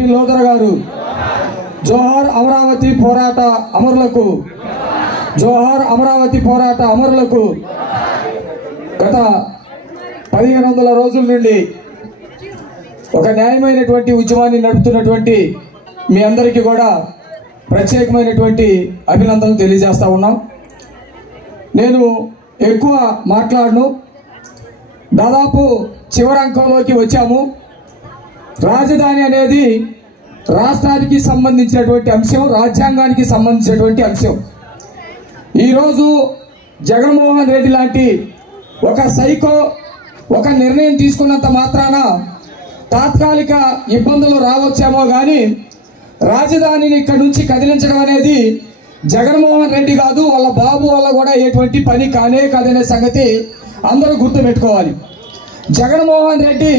Party లోదర్ గారు, జోహార్ అమరావతి పోరాట అమరులకు, జోహార్ అమరావతి పోరాట అమరులకు. గత 1500 రోజుల నుండి ఒక న్యాయమైనటువంటి ఉద్యమాన్ని నడుపుతున్నటువంటి మీ అందరికీ కూడా ప్రత్యేకమైనటువంటి అభినందనలు తెలియజేస్తా ఉన్నాం. నేను ఎక్కువ మాట్లాడను, దాదాపు చివరి అంకంలోకి వచ్చాము. రాజధాని అనేది రాష్ట్రానికి సంబంధించినటువంటి అంశం, రాజ్యాంగానికి సంబంధించినటువంటి అంశం. ఈరోజు జగన్మోహన్ రెడ్డి లాంటి ఒక సైకో ఒక నిర్ణయం తీసుకున్నంత మాత్రాన తాత్కాలిక ఇబ్బందులు రావచ్చేమో కానీ రాజధానిని ఇక్కడి నుంచి కదిలించడం అనేది జగన్మోహన్ రెడ్డి కాదు, వాళ్ళ బాబు వల్ల కూడా ఎటువంటి పని కానే కాదనే సంగతి అందరూ గుర్తుపెట్టుకోవాలి. జగన్మోహన్ రెడ్డి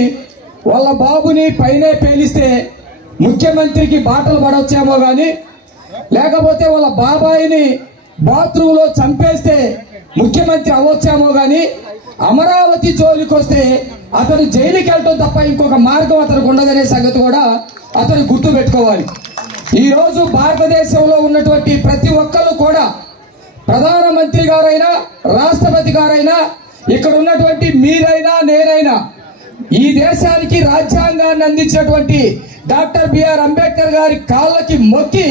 వాళ్ళ బాబుని పైనే పేలిస్తే ముఖ్యమంత్రికి బాటలు పడవచ్చేమో కానీ, లేకపోతే వాళ్ళ బాబాయిని బాత్రూంలో చంపేస్తే ముఖ్యమంత్రి అవ్వచ్చేమో కానీ, అమరావతి జోలికి వస్తే అతను జైలుకి వెళ్ళటం తప్ప ఇంకొక మార్గం అతనికి ఉండదనే సంగతి కూడా అతను గుర్తు పెట్టుకోవాలి. ఈరోజు భారతదేశంలో ఉన్నటువంటి ప్రతి ఒక్కరు కూడా, ప్రధానమంత్రి గారైనా రాష్ట్రపతి గారైనా ఇక్కడ ఉన్నటువంటి మీరైనా నేనైనా, ఈ దేశానికి రాజ్యాంగాన్ని అందించినటువంటి డాక్టర్ బిఆర్ అంబేద్కర్ గారి కాళ్ళకి మొక్కి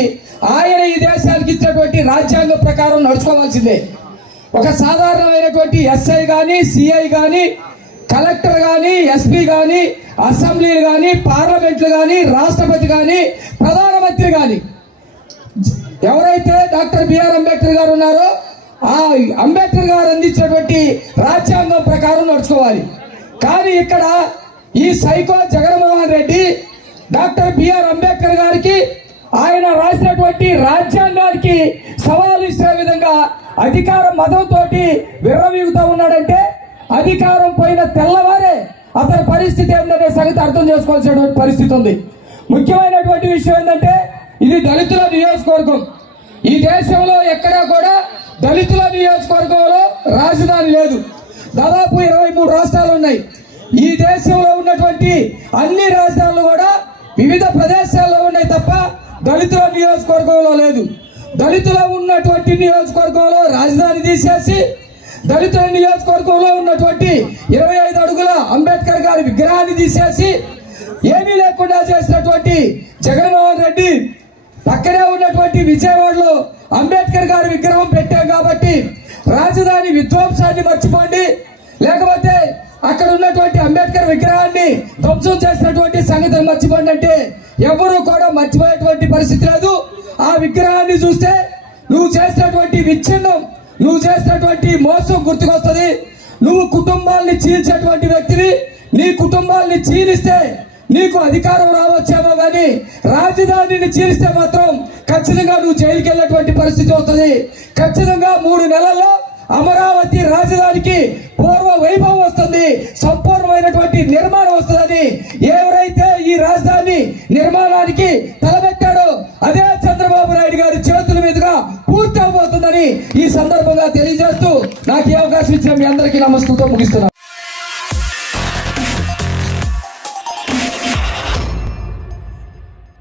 ఆయన ఈ దేశానికి ఇచ్చినటువంటి రాజ్యాంగం ప్రకారం నడుచుకోవాల్సిందే. ఒక సాధారణమైనటువంటి ఎస్ఐ కానీ, సిఐ కానీ, కలెక్టర్ కానీ, ఎస్పీ కానీ, అసెంబ్లీలు కానీ, పార్లమెంట్లు కానీ, రాష్ట్రపతి కానీ, ప్రధానమంత్రి కానీ, ఎవరైతే డాక్టర్ బిఆర్ అంబేద్కర్ గారు ఉన్నారో ఆ అంబేద్కర్ గారు అందించినటువంటి రాజ్యాంగం ప్రకారం నడుచుకోవాలి. కానీ ఇక్కడ ఈ psycho Jaganmohan Reddy doctor BR Ambedkar గారికి, ఆయన రాసినటువంటి రాజ్యాంగానికి సవాలు ఇచ్చే విధంగా అధికార మతంతో విర్రవీగుతూ ఉన్నాడంటే, అధికారం పోయిన తెల్లవారే అతని పరిస్థితి ఏంటనే సంగతి అర్థం చేసుకోవాల్సినటువంటి పరిస్థితి ఉంది. ముఖ్యమైనటువంటి విషయం ఏంటంటే, ఇది దళితుల నియోజకవర్గం. ఈ దేశంలో ఎక్కడా కూడా దళితుల నియోజకవర్గంలో రాజధాని లేదు. దాదాపు 23 రాష్ట్రాలు ఉన్నాయి. ఈ దేశంలో ఉన్నటువంటి అన్ని రాజధానులు కూడా వివిధ ప్రదేశాల్లో ఉన్నాయి తప్ప దళితుల నియోజకవర్గంలో లేదు. దళితుల ఉన్నటువంటి నియోజకవర్గంలో రాజధాని తీసేసి, దళితుల నియోజకవర్గంలో ఉన్నటువంటి 25 అడుగుల అంబేద్కర్ గారి విగ్రహాన్ని తీసేసి ఏమీ లేకుండా చేసినటువంటి జగన్మోహన్ రెడ్డి, పక్కనే ఉన్నటువంటి విజయవాడలో అంబేద్కర్ గారి విగ్రహం పెట్టాం కాబట్టి రాజధాని విధ్వంసాన్ని మర్చిపోండి, లేకపోతే అక్కడ ఉన్నటువంటి అంబేద్కర్ విగ్రహాన్ని ధ్వంసం చేసినటువంటి సంగతిని మర్చిపోండి అంటే ఎవరు కూడా మర్చిపోయేటువంటి పరిస్థితి లేదు. ఆ విగ్రహాన్ని చూస్తే నువ్వు చేసినటువంటి విచ్ఛిన్నం, నువ్వు చేసినటువంటి మోసం గుర్తుకొస్తుంది. నువ్వు కుటుంబాలని చీల్చేటువంటి వ్యక్తివి. నీ కుటుంబాలని చీలిస్తే నీకు అధికారం రావచ్చేమో కానీ రాజధానిని చీలిస్తే మాత్రం ఖచ్చితంగా నువ్వు జైలుకి వెళ్ళేటువంటి పరిస్థితి వస్తుంది. ఖచ్చితంగా 3 నెలల్లో అమరావతి రాజధానికి పూర్వ వైభవం వస్తుంది, సంపూర్ణమైనటువంటి నిర్మాణం వస్తుందని ఎవరైతే ఈ రాజధాని నిర్మాణానికి తలపెట్టాడో అదే చంద్రబాబు నాయుడు గారి చేతుల మీదుగా పూర్తి అవబోతుందని ఈ సందర్భంగా తెలియజేస్తూ నాకు ఈ అవకాశం ఇచ్చిన మీ అందరికీ నమస్కారంతో ముగిస్తున్నాను.